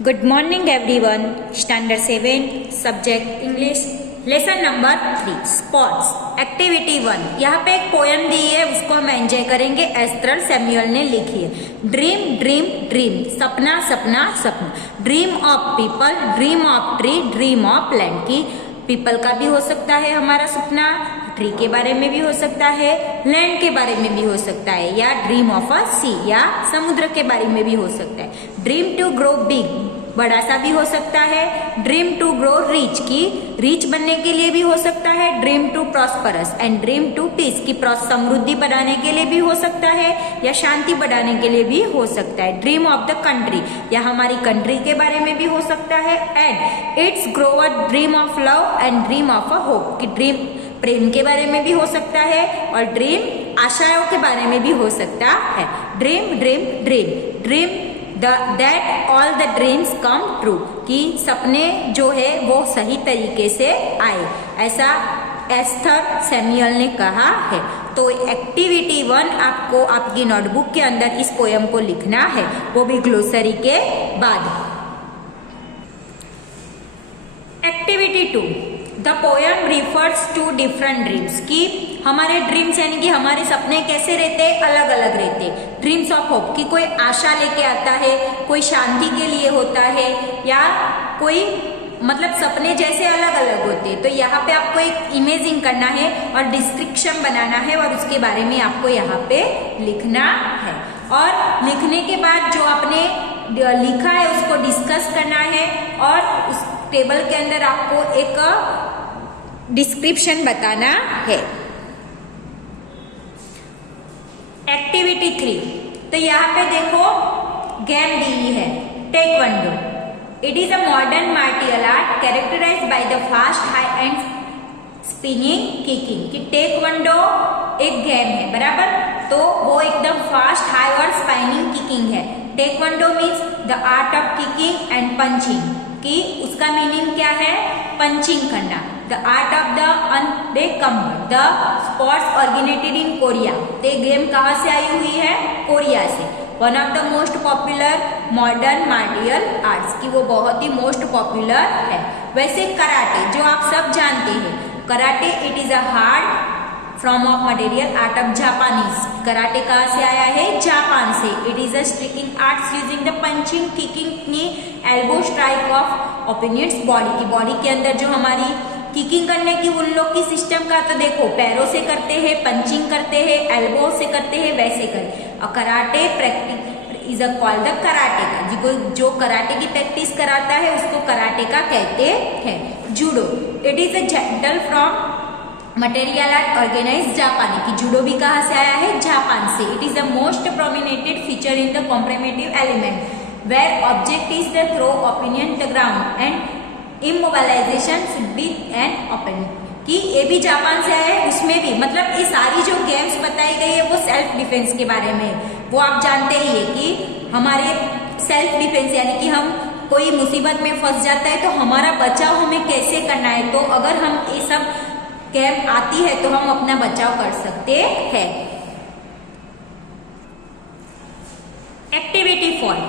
Good morning everyone. Standard 7 subject English lesson number 3 spots activity 1। यहाँ पे एक poem दी है, उसको हम एंजॉय करेंगे। एस्ट्रल सैमुअल ने लिखी है। ड्रीम ड्रीम ड्रीम, सपना सपना सपना। Dream of people, dream of tree, dream of land. की पीपल का भी हो सकता है हमारा सपना, ट्री के बारे में भी हो सकता है, लैंड के बारे में भी हो सकता है, या ड्रीम ऑफ अ सी, या समुद्र के बारे में भी हो सकता है। ड्रीम टू ग्रो बिग, बड़ा सा भी हो सकता है। ड्रीम टू ग्रो रिच, की रिच बनने के लिए भी हो सकता है। Dream to prosperous and dream to peace, की समृद्धि बढ़ाने के लिए भी हो सकता है या शांति बढ़ाने के लिए भी हो सकता है। ड्रीम ऑफ द कंट्री, या हमारी कंट्री के बारे में भी हो सकता है। And it's grow a dream of love and dream of a hope, की ड्रीम प्रेम के बारे में भी हो सकता है और ड्रीम आशाओं के बारे में भी हो सकता है। Dream dream dream dream that all the dreams come true, कि सपने जो है वो सही तरीके से आए, ऐसा एस्थर सैमुअल ने कहा है। तो एक्टिविटी 1 आपको आपकी नोटबुक के अंदर इस पोयम को लिखना है, वो भी ग्लोसरी के बाद। Activity 2, the poem refers to different dreams, की हमारे ड्रीम्स यानी कि हमारे सपने कैसे रहते हैं, अलग अलग रहते हैं। ड्रीम्स ऑफ होप, की कोई आशा लेके आता है, कोई शांति के लिए होता है, या कोई मतलब सपने जैसे अलग अलग होते हैं। तो यहाँ पे आपको एक इमेजिंग करना है और डिस्क्रिप्शन बनाना है और उसके बारे में आपको यहाँ पे लिखना है। और लिखने के बाद जो आपने लिखा है उसको डिस्कस करना है और उस टेबल के अंदर आपको एक डिस्क्रिप्शन बताना है। एक्टिविटी 3, तो यहाँ पे देखो गेम दी है taekwondo. It is a modern martial art characterized by the fast high and spinning kicking, कि टेक्वांडो एक गेम है बराबर, तो वो एकदम फास्ट हाई और स्पाइनिंग किकिंग है। Taekwondo means the art of kicking and punching, कि उसका मीनिंग क्या है, पंचिंग करना। The art of the unencumbered, the sports organized in Korea, ये गेम कहाँ से आई हुई है, कोरिया से। One of the most popular modern martial arts, की वो बहुत ही मोस्ट पॉपुलर है। वैसे कराटे जो आप सब जानते हैं, karate it is a hard from of material art of Japanese. Karate कहाँ से आया है, जापान से। It is a striking arts using the punching kicking elbow strike off opponents body, की बॉडी के अंदर जो हमारी किकिंग करने की उन लोग की सिस्टम का, तो देखो पैरों से करते हैं, पंचिंग करते हैं, एल्बो से करते हैं, वैसे करें। और karate practice is a called the karate का, जो कराटे की प्रैक्टिस कराता है उसको कराटे का कहते हैं। Judo it is a gentle from material art organize जापानी, की जूडो भी कहाँ से आया है, जापान से। It is the most prominent feature in the competitive element where object is the throw opponent the ground and immobilization should be an open, कि ये भी जापान से आया है। उसमें भी मतलब ये सारी जो गेम्स बताई गई है वो सेल्फ डिफेंस के बारे में। वो आप जानते ही है कि हमारे सेल्फ डिफेंस यानी कि हम कोई मुसीबत में फंस जाता है तो हमारा बचाव हमें कैसे करना है। तो अगर हम ये सब गेम आती है तो हम अपना बचाव कर सकते हैं। एक्टिविटी 4,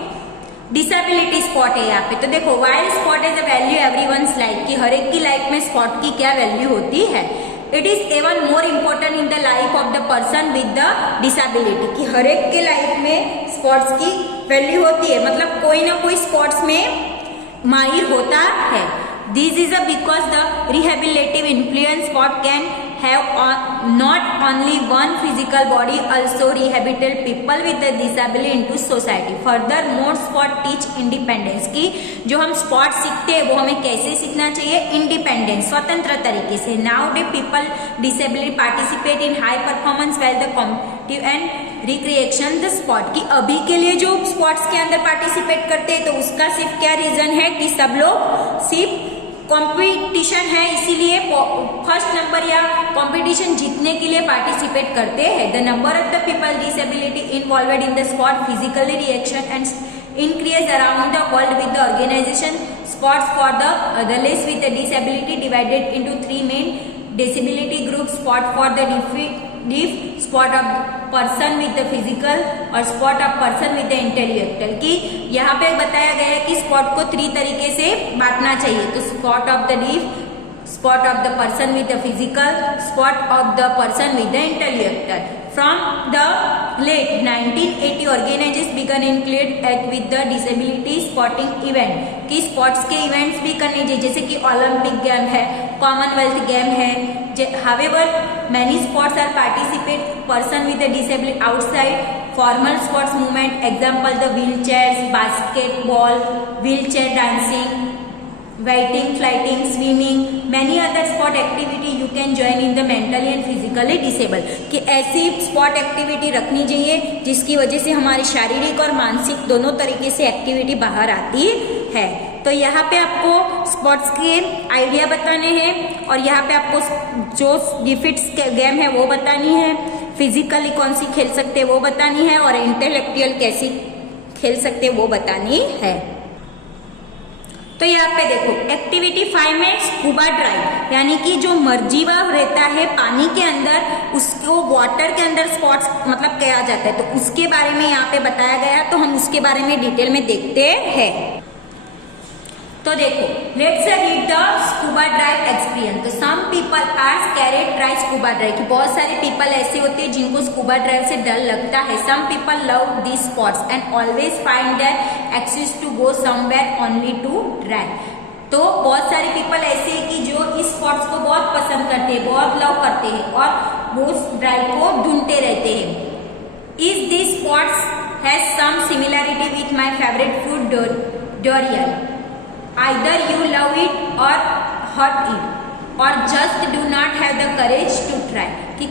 डिसेबिलिटी स्पॉट है यहाँ पे। तो देखो while spot is a value everyone's life, की हर एक की लाइफ में स्पॉट की क्या वैल्यू होती है। It is even more important in the life of the person with the disability, की हर एक के लाइफ में स्पॉट्स की वैल्यू होती है, मतलब कोई ना कोई स्पॉट्स में माहिर होता है। This is a because the rehabilitative influence spot can have not only one physical body, also rehabilitate people with the disability into society. Furthermore, sport teach independence, की जो हम स्पॉट सीखते हैं वो हमें कैसे सीखना चाहिए, इंडिपेंडेंस, स्वतंत्र तरीके से। Nowadays people disability participate in high performance while the competitive and recreation the sport, की अभी के लिए जो स्पोर्ट्स के अंदर पार्टिसिपेट करते हैं तो उसका सिर्फ क्या रीजन है कि सब लोग सिर्फ कंपटीशन है, इसीलिए फर्स्ट नंबर या कंपटीशन जीतने के लिए पार्टिसिपेट करते हैं। The number of the people disability involved in the sport physically reaction and increase around the world with the organization sports for the athletes with the disability divided into 3 main disability group, sport for the deaf, sport of person with the physical और sport of person with the intellectual. कि यहाँ पे बताया गया है कि spot को 3 तरीके से बांटना चाहिए। तो spot of the leaf, spot of the person with the physical, spot of the person with the intellectual. From the late 1980 organizations began include with the disability spotting event कि स्पॉट्स के events भी करने चाहिए, जैसे कि Olympic game है, Commonwealth game है। However, many sports are participate person with a disability outside formal sports movement. Example the wheelchairs, basketball, wheelchair dancing, writing, flighting, swimming, many other sport activity you can join in the mentally and physically disabled। कि ऐसी spot activity रखनी चाहिए जिसकी वजह से हमारी शारीरिक और मानसिक दोनों तरीके से एक्टिविटी बाहर आती है। तो यहाँ पे आपको स्पोर्ट्स के आइडिया बताने हैं और यहाँ पे आपको जो डिफिट्स गेम है वो बतानी है, फिजिकली कौन सी खेल सकते हैं वो बतानी है और इंटेलेक्चुअल कैसी खेल सकते हैं वो बतानी है। तो यहाँ पे देखो एक्टिविटी 5 में स्कूबा ड्राइव, यानी कि जो मर्जीवा रहता है पानी के अंदर उसको वाटर के अंदर स्पॉट्स मतलब किया जाता है, तो उसके बारे में यहाँ पे बताया गया। तो हम उसके बारे में डिटेल में देखते हैं। तो देखो let's read the scuba dive experience. तो some people are scared try scuba dive, कि बहुत सारे पीपल ऐसे होते हैं जिनको स्कूबा ड्राइव से डर लगता है। Some people love this spots and always find their access to go somewhere only to drive. तो बहुत सारे पीपल ऐसे हैं कि जो इस स्पॉट्स को बहुत पसंद करते हैं, बहुत लव करते हैं और वो ड्राइव को ढूंढते रहते हैं। Is this sports has some similarity with my favourite food durian, either you love it or hate it or just do not have the courage to try। कि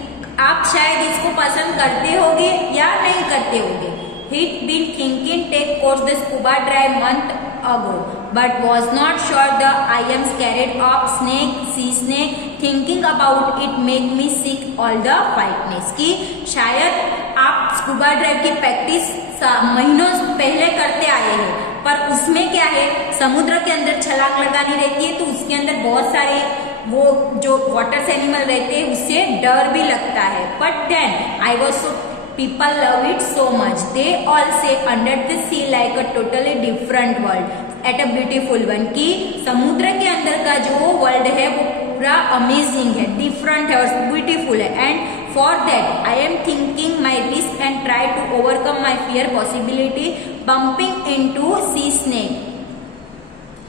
आप शायद इसको पसंद करते होगे या नहीं करते होगे। He'd been thinking take course the scuba dive month ago but was not sure the I am scared of snake, sea snake, thinking about it make me sick all the whiteness। कि शायद आप scuba drive की practice महीनों पहले करते आए हैं, पर उसमें क्या है समुद्र के अंदर छलांग लगानी रहती है, तो उसके अंदर बहुत सारे वो जो वाटर एनिमल रहते हैं उससे डर भी लगता है। But then I was so people love it so much, they all see under the sea like a totally different world at a beautiful one. कि समुद्र के अंदर का जो वर्ल्ड है वो पूरा अमेजिंग है, डिफरेंट है और ब्यूटीफुल है। And for that I am thinking my risk and try to overcome my fear possibility bumping into sea snake।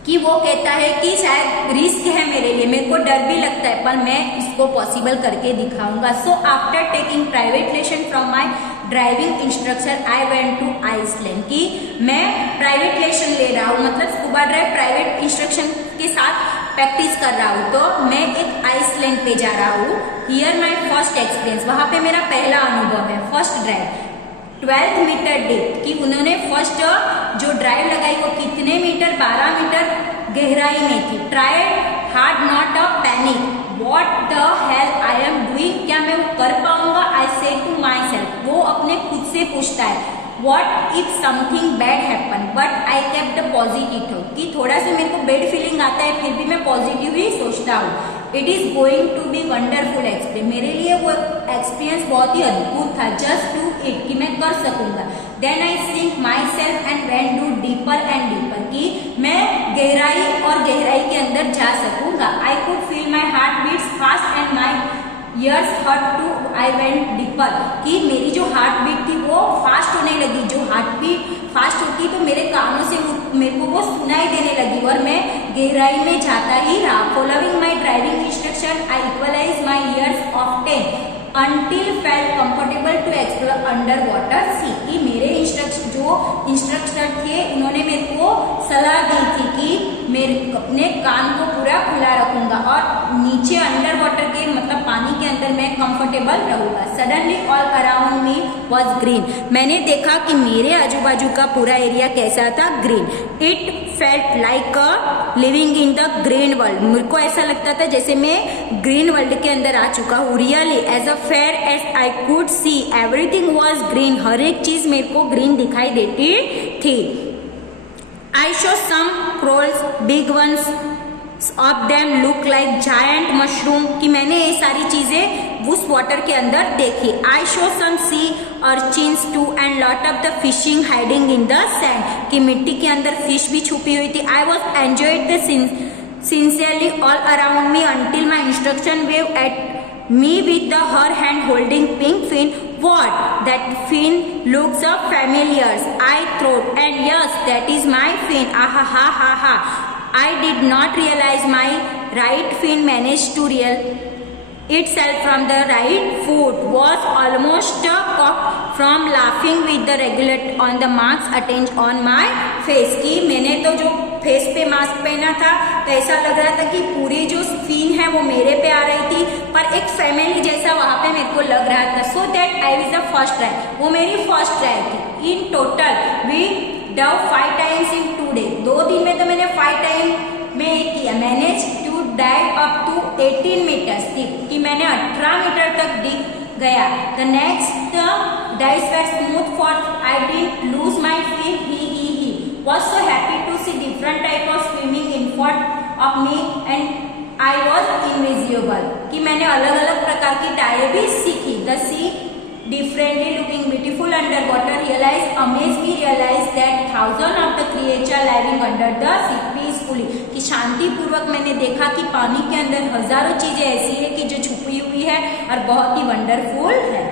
कि वो कहता है कि शायद रिस्क है मेरे लिए, मेरे को डर भी लगता है पर मैं इसको पॉसिबल करके दिखाऊंगा। So after taking private lesson from my driving instructor I went to Iceland. कि मैं प्राइवेट लेसन ले रहा हूँ, मतलब स्कूबा ड्राइव प्राइवेट इंस्ट्रक्शन के साथ प्रैक्टिस कर रहा हूँ, तो मैं एक आइसलैंड पे जा रहा हूँ। हियर माई फर्स्ट एक्सपीरियंस, वहां पे मेरा पहला अनुभव है। फर्स्ट ड्राइव 12 मीटर डेप्थ, कि उन्होंने फर्स्ट जो ड्राइव लगाई वो कितने मीटर, 12 मीटर गहराई में थी। Try hard not a panic, what the hell I am doing, क्या मैं वो कर पाऊंगा। आई से टू माई सेल्फ, वो अपने खुद से पूछता है what if something bad happen but I kept positive. कि थोड़ा सा मेरे को बैड फीलिंग आता है फिर भी मैं पॉजिटिव ही सोचता हूँ। It is going to be wonderful experience, मेरे लिए वो एक्सपीरियंस बहुत ही अद्भुत था। जस्ट डू इट, कि मैं कर सकूंगा। Then I sink my self and went to deeper and deeper, कि मैं गहराई और गहराई के अंदर जा सकूंगा। I could feel my heart beats fast and my ears hurt too I went deeper. कि मेरी जो हार्ट बीट थी वो फास्ट होने लगी, जो हार्ट बीट फास्ट होती तो मेरे कानों से मेरे को वो सुनाई देने लगी और मैं गहराई में जाता ही रहा। Following my driving instruction I equalise my ears of 10 until felt comfortable to explore underwater sea। कि मेरे इंस्ट्रक्टर थे उन्होंने मेरे को सलाह दी थी कि मेरे अपने कान को पूरा खुला रखूंगा और नीचे अंडर वाटर के मतलब पानी के अंदर मैं कंफर्टेबल रहूंगा। Suddenly all around me was green, मैंने देखा कि मेरे आजू बाजू का पूरा एरिया कैसा था, green. It felt like a living in the green world, मेरे को ऐसा लगता था जैसे मैं ग्रीन वर्ल्ड के अंदर आ चुका हूँ। Really as a far as I could see everything was green, हर एक चीज मेरे को ग्रीन दिखाई देती थी। I show some corals big ones of them look like giant mushroom, कि मैंने ये सारी चीजें उस वाटर के अंदर देखी। I show some sea urchins too and lot of the fishing hiding in the sand, कि मिट्टी के अंदर फिश भी छुपी हुई थी। I was enjoyed the sincerely all around me until my instruction wave at me with the her hand holding pink fin. What? That fin looks so familiar, I thought, and yes, that is my fin. Ah ha ha ha ha. I did not realize my right fin managed to reel itself from the right foot, was almost cocked from laughing with the regular on the marks attached on my face. कि मैंने तो जो face पे mask पहना था तो ऐसा लग रहा था कि पूरी जो फिन है वो मेरे पे आ रही थी, पर एक फैमिली जैसा वहां पे मेरे को लग रहा था। So that I was the first try, वो मेरी फर्स्ट ट्राई थी। In total we dove 5 times in 2 days, 2 दिन में तो मैंने 5 टाइम में एक किया। Manage to dive up to 18 meters deep, कि मैंने 18 मीटर तक डीप गया। The next dives were smooth for I didn't lose my fin. He was so happy to see different type of swimming in front of me and I was invisible, कि मैंने अलग अलग प्रकार की type भी सीखी। The sea differently looking beautiful underwater, realize amazed me realize that thousands of the creatures living under the sea peacefully, कि शांति पूर्वक मैंने देखा कि पानी के अंदर हजारों चीजें ऐसी है कि जो छुपी हुई है और बहुत ही वंडरफुल है।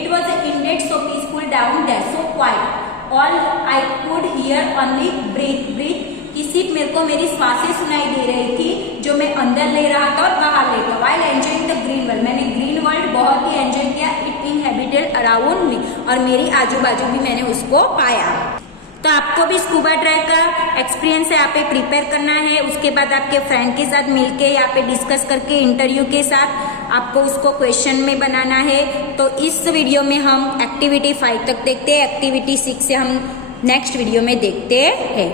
It was indeed so peaceful down there, so quiet. All I could hear only breathe, कि सिर्फ मेरे को मेरी सांसें सुनाई दे रही थी जो मैं अंदर ले रहा था और बाहर ले रहा। While enjoying the green world, मैंने ग्रीन वर्ल्ड बहुत ही एंजॉय किया। It inhabited around me, और मेरी आजू बाजू भी मैंने उसको पाया। तो आपको भी स्कूबा ड्राइव का एक्सपीरियंस यहाँ पे प्रिपेयर करना है, उसके बाद आपके फ्रेंड के साथ मिलके यहाँ पे डिस्कस करके इंटरव्यू के साथ आपको उसको क्वेश्चन में बनाना है। तो इस वीडियो में हम एक्टिविटी 5 तक देखते हैं, एक्टिविटी 6 से हम नेक्स्ट वीडियो में देखते हैं।